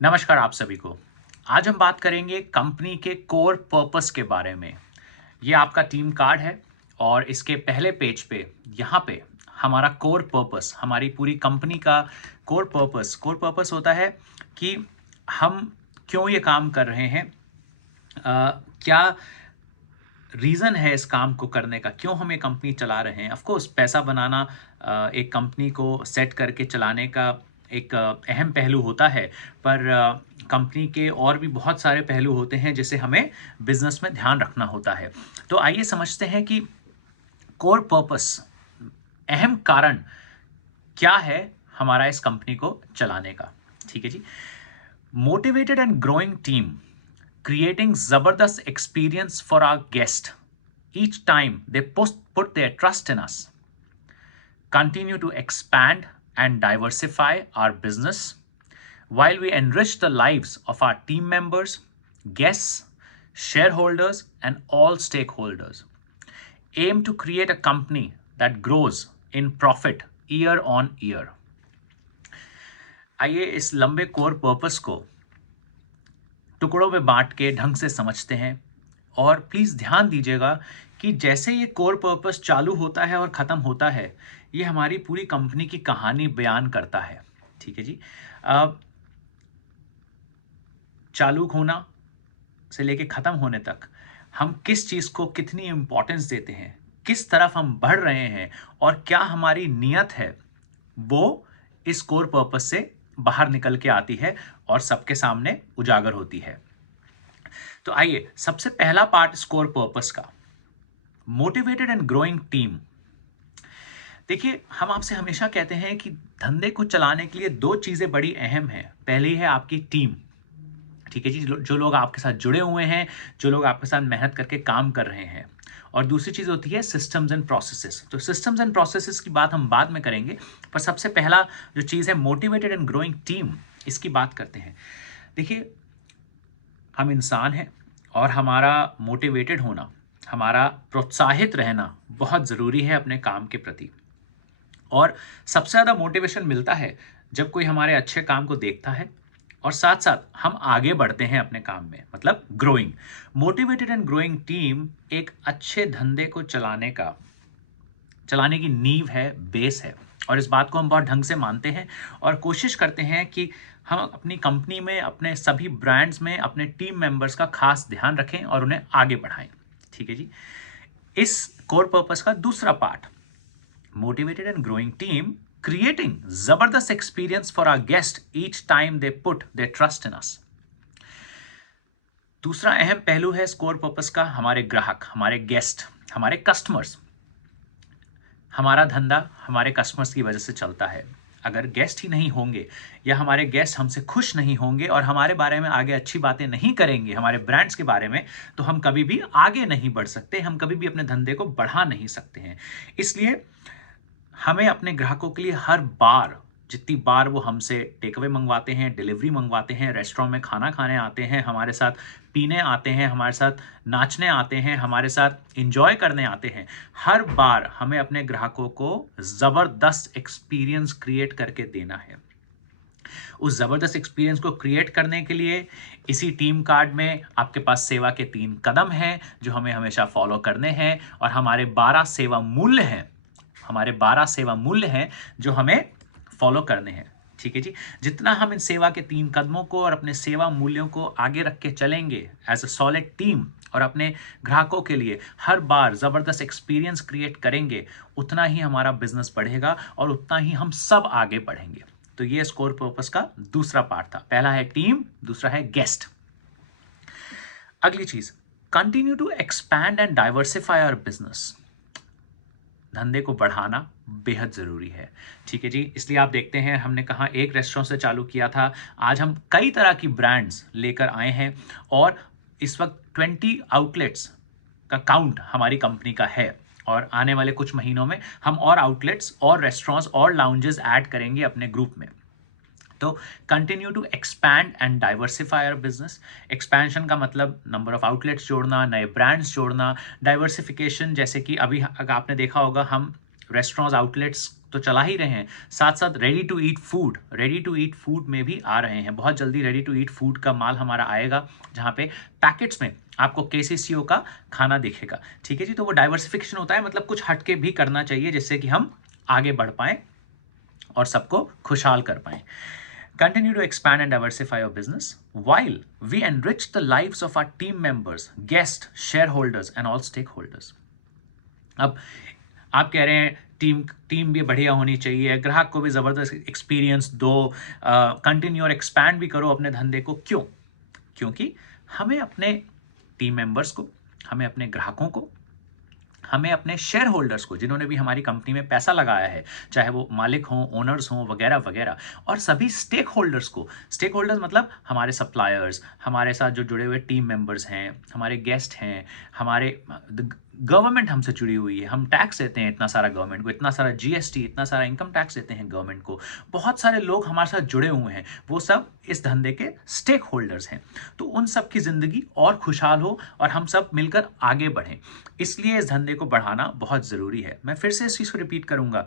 नमस्कार आप सभी को। आज हम बात करेंगे कंपनी के कोर पर्पस के बारे में। ये आपका टीम कार्ड है और इसके पहले पेज पे यहाँ पे हमारा कोर पर्पस, हमारी पूरी कंपनी का कोर पर्पस होता है कि हम क्यों ये काम कर रहे हैं, क्या रीज़न है इस काम को करने का, क्यों हम ये कंपनी चला रहे हैं। ऑफ कोर्स पैसा बनाना एक कंपनी को सेट करके चलाने का एक अहम पहलू होता है, पर कंपनी के और भी बहुत सारे पहलू होते हैं जिसे हमें बिजनेस में ध्यान रखना होता है। तो आइए समझते हैं कि कोर पर्पस, अहम कारण क्या है हमारा इस कंपनी को चलाने का। ठीक है जी। Motivated and growing team creating Zabardast experience for our guest each time they put their trust in us. Continue to expand and diversify our business while we enrich the lives of our team members, guests, shareholders, and all stakeholders. Aim to create a company that grows in profit year on year. आइए इस लंबे core purpose को टुकड़ों में बांट के ढंग से समझते हैं। और प्लीज़ ध्यान दीजिएगा कि जैसे ये कोर पर्पस चालू होता है और ख़त्म होता है, ये हमारी पूरी कंपनी की कहानी बयान करता है। ठीक है जी। चालू होना से लेके ख़त्म होने तक हम किस चीज़ को कितनी इम्पोर्टेंस देते हैं, किस तरफ हम बढ़ रहे हैं और क्या हमारी नीयत है, वो इस कोर पर्पस से बाहर निकल के आती है और सबके सामने उजागर होती है। तो आइए सबसे पहला पार्ट स्कोर पर्पस का, मोटिवेटेड एंड ग्रोइंग टीम। देखिए, हम आपसे हमेशा कहते हैं कि धंधे को चलाने के लिए दो चीजें बड़ी अहम हैं। पहली है आपकी टीम। ठीक है जी, जो लोग आपके साथ जुड़े हुए हैं, जो लोग आपके साथ मेहनत करके काम कर रहे हैं। और दूसरी चीज होती है सिस्टम्स एंड प्रोसेसेस। तो सिस्टम्स एंड प्रोसेसेस की बात हम बाद में करेंगे, पर सबसे पहला जो चीज है मोटिवेटेड एंड ग्रोइंग टीम, इसकी बात करते हैं। देखिए, हम इंसान हैं और हमारा मोटिवेटेड होना, हमारा प्रोत्साहित रहना बहुत ज़रूरी है अपने काम के प्रति। और सबसे ज़्यादा मोटिवेशन मिलता है जब कोई हमारे अच्छे काम को देखता है और साथ साथ हम आगे बढ़ते हैं अपने काम में, मतलब growing. Motivated and growing team एक अच्छे धंधे को चलाने की नींव है, बेस है। और इस बात को हम बहुत ढंग से मानते हैं और कोशिश करते हैं कि हम अपनी कंपनी में, अपने सभी ब्रांड्स में अपने टीम मेंबर्स का खास ध्यान रखें और उन्हें आगे बढ़ाएं। ठीक है जी। इस कोर पर्पस का दूसरा part, motivated and growing team creating जबरदस्त experience for our guest each time they put their trust in us. दूसरा अहम पहलू है स्कोर पर्पस का, हमारे ग्राहक, हमारे गेस्ट, हमारे कस्टमर्स। हमारा धंधा हमारे कस्टमर्स की वजह से चलता है। अगर गेस्ट ही नहीं होंगे या हमारे गेस्ट हमसे खुश नहीं होंगे और हमारे बारे में आगे अच्छी बातें नहीं करेंगे, हमारे ब्रांड्स के बारे में, तो हम कभी भी आगे नहीं बढ़ सकते, हम कभी भी अपने धंधे को बढ़ा नहीं सकते हैं। इसलिए हमें अपने ग्राहकों के लिए हर बार, जितनी बार वो हमसे टेक अवे मंगवाते हैं, डिलीवरी मंगवाते हैं, रेस्टोरेंट में खाना खाने आते हैं, हमारे साथ पीने आते हैं, हमारे साथ नाचने आते हैं, हमारे साथ एंजॉय करने आते हैं, हर बार हमें अपने ग्राहकों को ज़बरदस्त एक्सपीरियंस क्रिएट करके देना है। उस ज़बरदस्त एक्सपीरियंस को क्रिएट करने के लिए इसी टीम कार्ड में आपके पास सेवा के 3 कदम हैं जो हमें हमेशा फॉलो करने हैं, और हमारे 12 सेवा मूल्य हैं, जो हमें फॉलो करने हैं। ठीक है जी। जितना हम इन सेवा के 3 कदमों को और अपने सेवा मूल्यों को आगे रख के चलेंगे एज अ सॉलिड टीम और अपने ग्राहकों के लिए हर बार ज़बरदस्त एक्सपीरियंस क्रिएट करेंगे, उतना ही हमारा बिजनेस बढ़ेगा और उतना ही हम सब आगे बढ़ेंगे। तो ये स्कोर पर्पस का दूसरा पार्ट था। पहला है टीम, दूसरा है गेस्ट। अगली चीज, continue to expand and diversify our business. धंधे को बढ़ाना बेहद ज़रूरी है। ठीक है जी। इसलिए आप देखते हैं, हमने कहा एक रेस्टोरेंट से चालू किया था, आज हम कई तरह की ब्रांड्स लेकर आए हैं और इस वक्त 20 आउटलेट्स का काउंट हमारी कंपनी का है। और आने वाले कुछ महीनों में हम और आउटलेट्स और रेस्टोरेंट्स और लाउंजेस ऐड करेंगे अपने ग्रुप में। तो continue to expand and diversify our business. Expansion का मतलब नंबर ऑफ आउटलेट्स जोड़ना, नए ब्रांड्स जोड़ना। डाइवर्सिफिकेशन जैसे कि अभी अगर आपने देखा होगा, हम रेस्टोरेंट्स आउटलेट्स तो चला ही रहे हैं, साथ साथ रेडी टू ईट फूड में भी आ रहे हैं। बहुत जल्दी रेडी टू ईट फूड का माल हमारा आएगा, जहाँ पे पैकेट्स में आपको KCCO का खाना दिखेगा। ठीक है जी, तो वो डाइवर्सिफिकेशन होता है, मतलब कुछ हटके भी करना चाहिए जिससे कि हम आगे बढ़ पाएं और सबको खुशहाल कर पाएं। Continue to expand and diversify your business while we enrich the lives of our team members, guests, shareholders and all stakeholders. अब आप कह रहे हैं टीम भी बढ़िया होनी चाहिए, ग्राहक को भी ज़बरदस्त एक्सपीरियंस दो, कंटिन्यू और एक्सपैंड भी करो अपने धंधे को। क्यों? क्योंकि हमें अपने टीम मेंबर्स को, हमें अपने ग्राहकों को, हमें अपने शेयर होल्डर्स को, जिन्होंने भी हमारी कंपनी में पैसा लगाया है, चाहे वो मालिक हों, ओनर्स हों, वगैरह वगैरह, और सभी स्टेक होल्डर्स को। स्टेक होल्डर्स मतलब हमारे सप्लायर्स, हमारे साथ जो जुड़े हुए टीम मेंबर्स हैं, हमारे गेस्ट हैं, हमारे गवर्नमेंट हमसे जुड़ी हुई है, हम टैक्स देते हैं इतना सारा गवर्नमेंट को, इतना सारा GST, इतना सारा इनकम टैक्स देते हैं गवर्नमेंट को, बहुत सारे लोग हमारे साथ जुड़े हुए हैं, वो सब इस धंधे के स्टेक होल्डर्स हैं। तो उन सब की ज़िंदगी और खुशहाल हो और हम सब मिलकर आगे बढ़ें, इसलिए इस धंधे को बढ़ाना बहुत ज़रूरी है। मैं फिर से इस चीज़ को रिपीट करूँगा,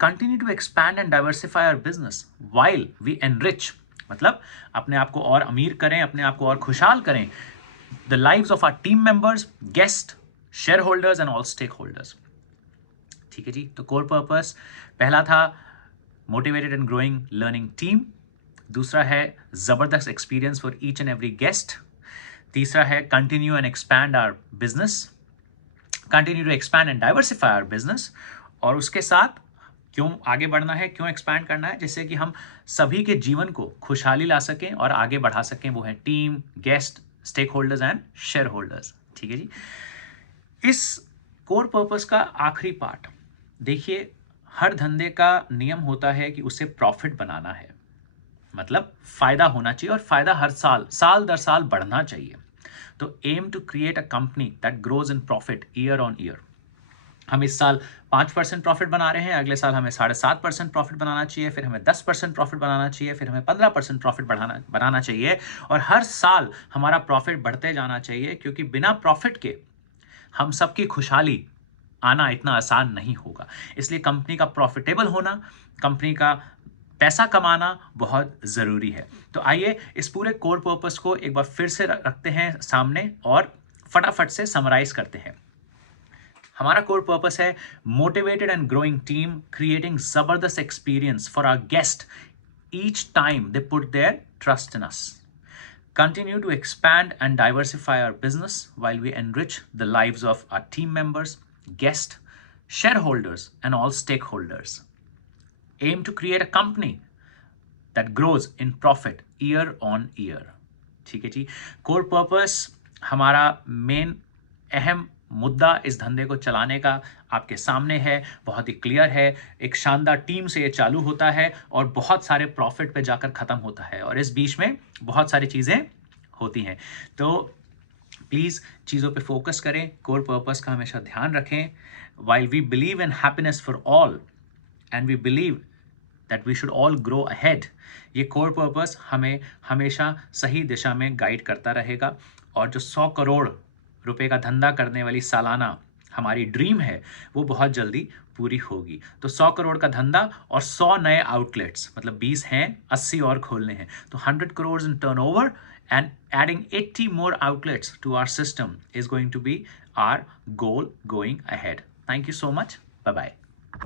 continue to expand and diversify our business while we enrich, मतलब अपने आप को और अमीर करें, अपने आप को और खुशहाल करें, the lives of our team members, guest, share holders and all stake holders. ठीक है जी, तो कोर पर्पस पहला था motivated and growing learning team, दूसरा है जबरदस्त experience for each and every guest, तीसरा है continue and expand our business, continue to expand and diversify our business, और उसके साथ क्यों आगे बढ़ना है, क्यों एक्सपैंड करना है, जिससे कि हम सभी के जीवन को खुशहाली ला सकें और आगे बढ़ा सकें, वो है team, guest, stake holders and share holders. ठीक है जी, इस कोर पर्पस का आखिरी पार्ट देखिए, हर धंधे का नियम होता है कि उसे प्रॉफिट बनाना है, मतलब फायदा होना चाहिए, और फायदा हर साल दर साल बढ़ना चाहिए। तो aim to create a company that grows in profit year on year. हम इस साल 5% प्रॉफिट बना रहे हैं, अगले साल हमें 7.5% प्रॉफिट बनाना चाहिए, फिर हमें 10% प्रॉफिट बनाना चाहिए, फिर हमें 15% प्रॉफिट बनाना चाहिए, और हर साल हमारा प्रॉफिट बढ़ते जाना चाहिए, क्योंकि बिना प्रॉफिट के हम सबकी खुशहाली आना इतना आसान नहीं होगा। इसलिए कंपनी का प्रॉफिटेबल होना, कंपनी का पैसा कमाना बहुत ज़रूरी है। तो आइए इस पूरे कोर पर्पस को एक बार फिर से रखते हैं सामने और फटाफट से समराइज करते हैं। हमारा कोर पर्पस है motivated and growing team, creating जबरदस्त experience for our guest each time they put their trust in us, continue to expand and diversify our business while we enrich the lives of our team members, guests, shareholders, and all stakeholders. Aim to create a company that grows in profit year on year. ठीक है जी, core purpose हमारा main अहम मुद्दा इस धंधे को चलाने का आपके सामने है, बहुत ही क्लियर है। एक शानदार टीम से ये चालू होता है और बहुत सारे प्रॉफिट पे जाकर ख़त्म होता है, और इस बीच में बहुत सारी चीज़ें होती हैं। तो प्लीज़ चीज़ों पे फोकस करें, कोर पर्पस का हमेशा ध्यान रखें। While we believe in happiness for all and we believe that we should all grow ahead, ये कोर पर्पस हमें हमेशा सही दिशा में गाइड करता रहेगा। और जो 100 करोड़ रुपए का धंधा करने वाली सालाना हमारी ड्रीम है, वो बहुत जल्दी पूरी होगी। तो 100 करोड़ का धंधा और 100 नए आउटलेट्स, मतलब 20 हैं, 80 और खोलने हैं, तो 100 crores in turnover and adding 80 more outlets to our system is going to be our goal going ahead. Thank you so much. Bye-bye.